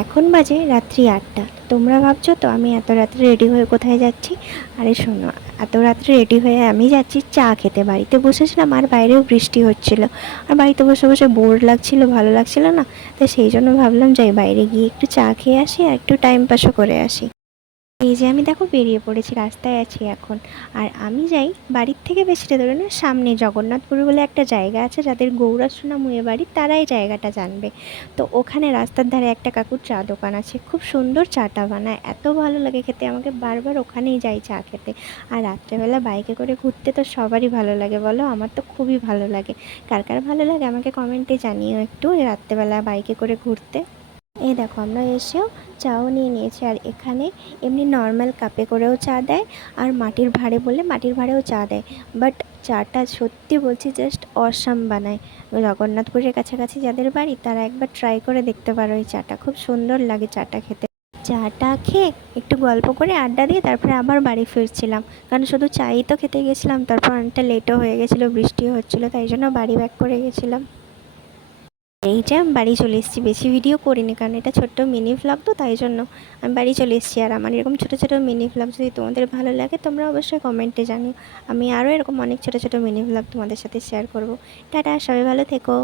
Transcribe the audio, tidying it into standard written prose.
এখন বাজে রাত্রি 8টা। তোমরা ভাবছো তো আমি এত রাত্রে রেডি হয়ে কোথায় যাচ্ছি। আরে শোনো, এত রাত্রে রেডি হয়ে আমি যাচ্ছি চা খেতে। বাড়িতে বসেছিলাম আর বাইরেও বৃষ্টি হচ্ছিল, আর বাড়িতে বসে বসে বোর লাগছিল, ভালো লাগছিল না। তো সেই জন্য ভাবলাম যাই বাইরে গিয়ে একটু চা খেয়ে আসি আর একটু টাইম পাসও করে আসি। এই যে আমি দেখো বেরিয়ে পড়েছি, রাস্তায় আছি এখন। আর আমি যাই বাড়ির থেকে বেশিটা দূরে না, সামনে জগন্নাথপুর বলে একটা জায়গা আছে, যাদের গৌড়া সোনামুয়ে বাড়ি তারাই জায়গাটা জানবে। তো ওখানে রাস্তার ধারে একটা কাকুর চা দোকান আছে, খুব সুন্দর চাটা বানায়, এত ভালো লাগে খেতে, আমাকে বারবার ওখানেই যাই চা খেতে। আর রাত্রেবেলা বাইকে করে ঘুরতে তো সবারই ভালো লাগে বলো, আমার তো খুবই ভালো লাগে। কার কার ভালো লাগে আমাকে কমেন্টে জানিও একটু, রাত্রেবেলা বাইকে করে ঘুরতে। এই দেখো আমরা এসেও চাও নিয়ে নিয়েছি, আর এখানে এমনি নর্মাল কাপে করেও চা দেয়, আর মাটির ভাঁড়ে বলে মাটির ভাঁড়েও চা দেয়। বাট চাটা সত্যি বলছি জাস্ট অসাম বানায়। জগন্নাথপুরের কাছাকাছি যাদের বাড়ি তারা একবার ট্রাই করে দেখতে পারো, এই চাটা খুব সুন্দর লাগে চাটা খেতে। চাটা খেয়ে একটু গল্প করে আড্ডা দিয়ে তারপরে আবার বাড়ি ফিরছিলাম, কারণ শুধু চাই তো খেতে গেছিলাম, তারপর অনেকটা লেটও হয়ে গেছিলো, বৃষ্টিও হচ্ছিলো, তাই জন্য বাড়ি ব্যাক করে গেছিলাম। এই যে আমি বাড়ি চলে এসেছি, বেশি ভিডিও করিনি কারণ এটা ছোট্ট মিনি ভ্লগ, তো তাই জন্য আমি বাড়ি চলে এসেছি। আর আমার এরকম ছোটো ছোটো মিনি ভ্লগ যদি তোমাদের ভালো লাগে তোমরা অবশ্যই কমেন্টে জানিও, আমি আরও এরকম অনেক ছোটো ছোটো মিনি ভ্লগ তোমাদের সাথে শেয়ার করব। টাটা, সবাই ভালো থেকো।